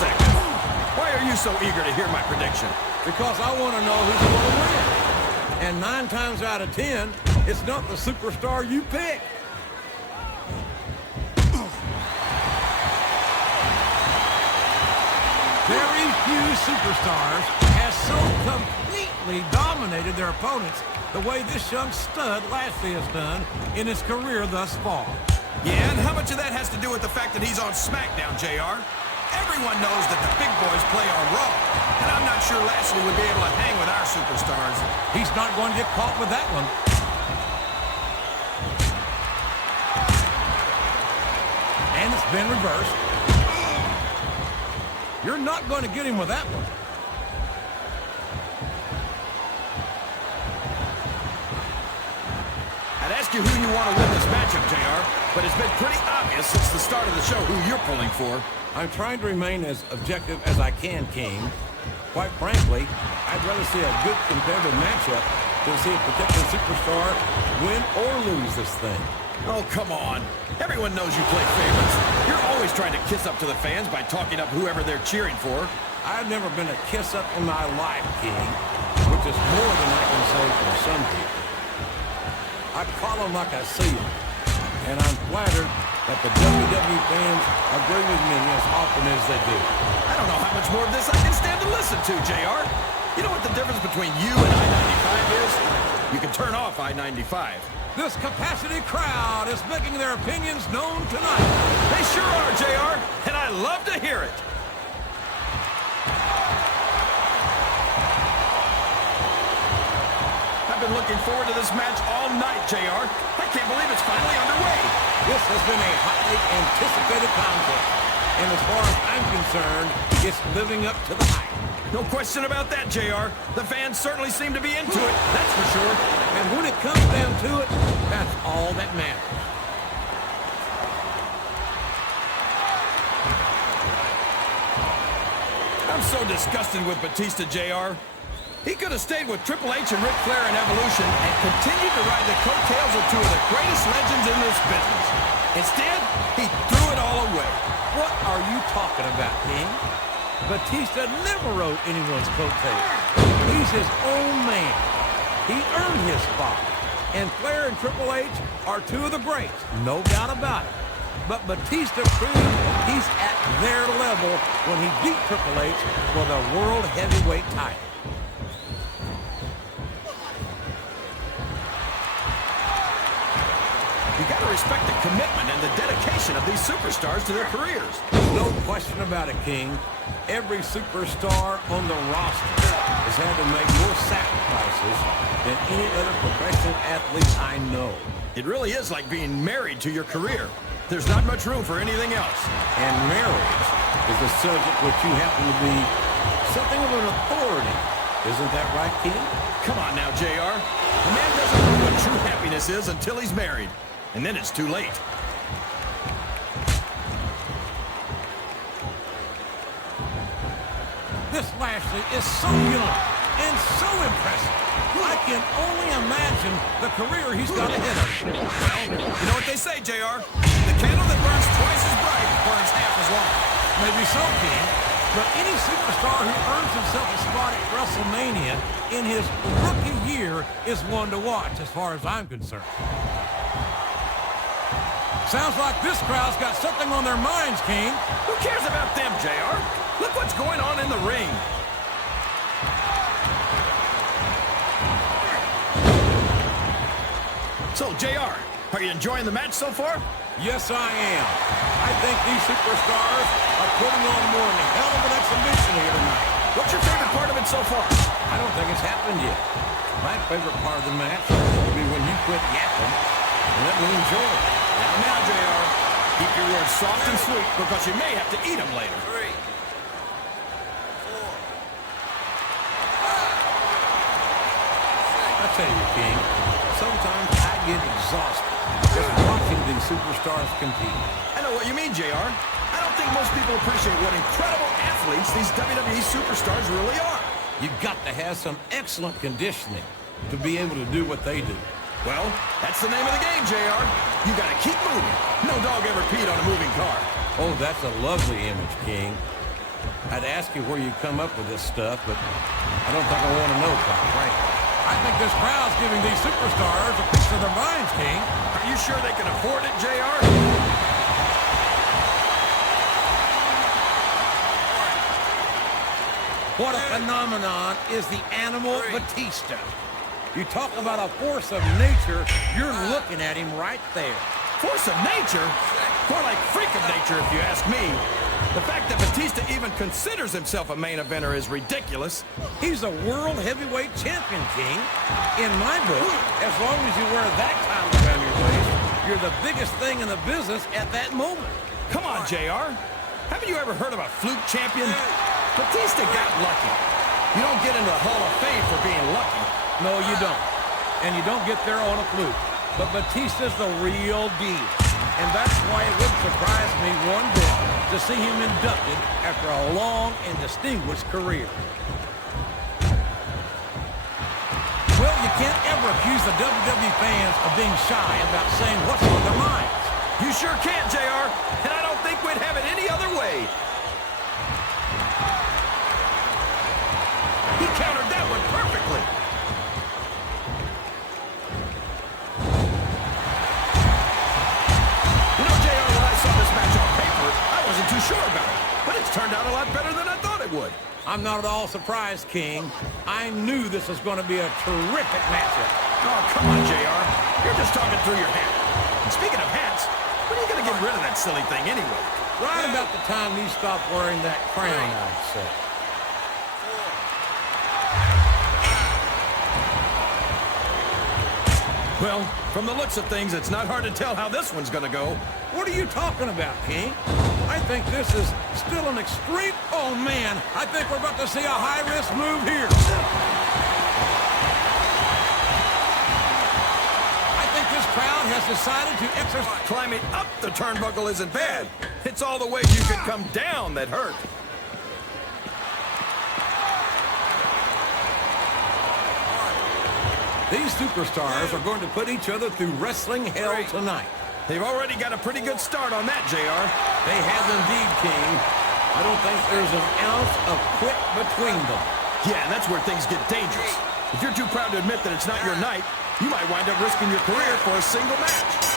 second. Why are you so eager to hear my prediction? Because I want to know who's going to win. And 9 times out of 10, it's not the superstar you pick. Very few superstars have so completely dominated their opponents the way this young stud Lashley has done in his career thus far. Yeah, and how much of that has to do with the fact that he's on SmackDown, JR? Everyone knows that the big boys play on Raw, and I'm not sure Lashley would be able to hang with our superstars. He's not going to get caught with that one. And it's been reversed. You're not going to get him with that one. I'd ask you who you want to win this matchup, JR, but it's been pretty obvious since the start of the show who you're pulling for. I'm trying to remain as objective as I can, King. Quite frankly, I'd rather see a good competitive matchup than see a particular superstar win or lose this thing. Oh, come on. Everyone knows you play favorites. You're always trying to kiss up to the fans by talking up whoever they're cheering for. I've never been a kiss-up in my life, King, which is more than I can say for some people. I call them like I see them, and I'm flattered that the WWE fans agree with me as often as they do. I don't know how much more of this I can stand to listen to, JR. You know what the difference between you and I-95 is? You can turn off I-95. This capacity crowd is making their opinions known tonight. They sure are, JR, and I love to hear it. I've been looking forward to this match all night, JR. I can't believe it's finally underway. This has been a hotly anticipated contest, and as far as I'm concerned, it's living up to the hype. No question about that, JR. The fans certainly seem to be into it, that's for sure. And when it comes down to it, that's all that matters. I'm so disgusted with Batista, JR. He could have stayed with Triple H and Ric Flair in Evolution and continued to ride the coattails of 2 of the greatest legends in this business. Instead, he threw it all away. What are you talking about, King? Batista never rode anyone's coattails. He's his own man. He earned his spot. And Flair and Triple H are 2 of the greats, no doubt about it. But Batista proved he's at their level when he beat Triple H for the World Heavyweight title. You got to respect the commitment and the dedication of these superstars to their careers. No question about it, King. Every superstar on the roster has had to make more sacrifices than any other professional athlete I know. It really is like being married to your career. There's not much room for anything else. And marriage is a subject which you happen to be something of an authority. Isn't that right, King? Come on now, JR. A man doesn't know what true happiness is until he's married. And then it's too late. This Lashley is so young and so impressive. I can only imagine the career he's got ahead of him. Well, you know what they say, JR? The candle that burns twice as bright burns half as long. Maybe so, King. But any superstar who earns himself a spot at WrestleMania in his rookie year is one to watch, as far as I'm concerned. Sounds like this crowd's got something on their minds, King. Who cares about them, JR? Look what's going on in the ring. So, JR, are you enjoying the match so far? Yes, I am. I think these superstars are putting on more than a hell of an exhibition here tonight. What's your favorite part of it so far? I don't think it's happened yet. My favorite part of the match will be when you quit yapping and let me enjoy it. Now, JR, keep your words soft and sweet because you may have to eat them later. 3, 4, 5. I tell you, King, sometimes I get exhausted just watching these superstars compete. I know what you mean, JR. I don't think most people appreciate what incredible athletes these WWE superstars really are. You've got to have some excellent conditioning to be able to do what they do. Well, that's the name of the game, JR. You got to keep moving. No dog ever peed on a moving car. Oh, that's a lovely image, King. I'd ask you where you come up with this stuff, but I don't think I want to know, quite frankly. I think this crowd's giving these superstars a piece of their minds, King. Are you sure they can afford it, JR? What a phenomenon is the animal Batista. You talk about a force of nature, you're looking at him right there. Force of nature? More like freak of nature, if you ask me. The fact that Batista even considers himself a main eventer is ridiculous. He's a world heavyweight champion, King. In my book, as long as you wear that title around your waist, you're the biggest thing in the business at that moment. Come on, JR. Haven't you ever heard of a fluke champion? Batista got lucky. You don't get into the Hall of Fame for being lucky. No, you don't. And you don't get there on a fluke. But Batista's the real deal. And that's why it wouldn't surprise me one bit to see him inducted after a long and distinguished career. Well, you can't ever accuse the WWE fans of being shy about saying what's on their minds. You sure can't, JR. And I don't think we'd have it any other way. He countered that one perfectly. You know, JR, when I saw this match on paper, I wasn't too sure about it. But it's turned out a lot better than I thought it would. I'm not at all surprised, King. I knew this was going to be a terrific matchup. Oh, come on, JR. You're just talking through your hat. And speaking of hats, when are you going to get rid of that silly thing anyway? Right about the time you stop wearing that crown, I'd say. Well, from the looks of things, it's not hard to tell how this one's going to go. What are you talking about, King? I think this is still an extreme... Oh, man, I think we're about to see a high-risk move here. I think this crowd has decided to exercise... Climbing up the turnbuckle isn't bad. It's all the ways you can come down that hurt. These superstars are going to put each other through wrestling hell tonight. They've already got a pretty good start on that, JR. They have indeed, King. I don't think there's an ounce of quit between them. Yeah, and that's where things get dangerous. If you're too proud to admit that it's not your night, you might wind up risking your career for a single match.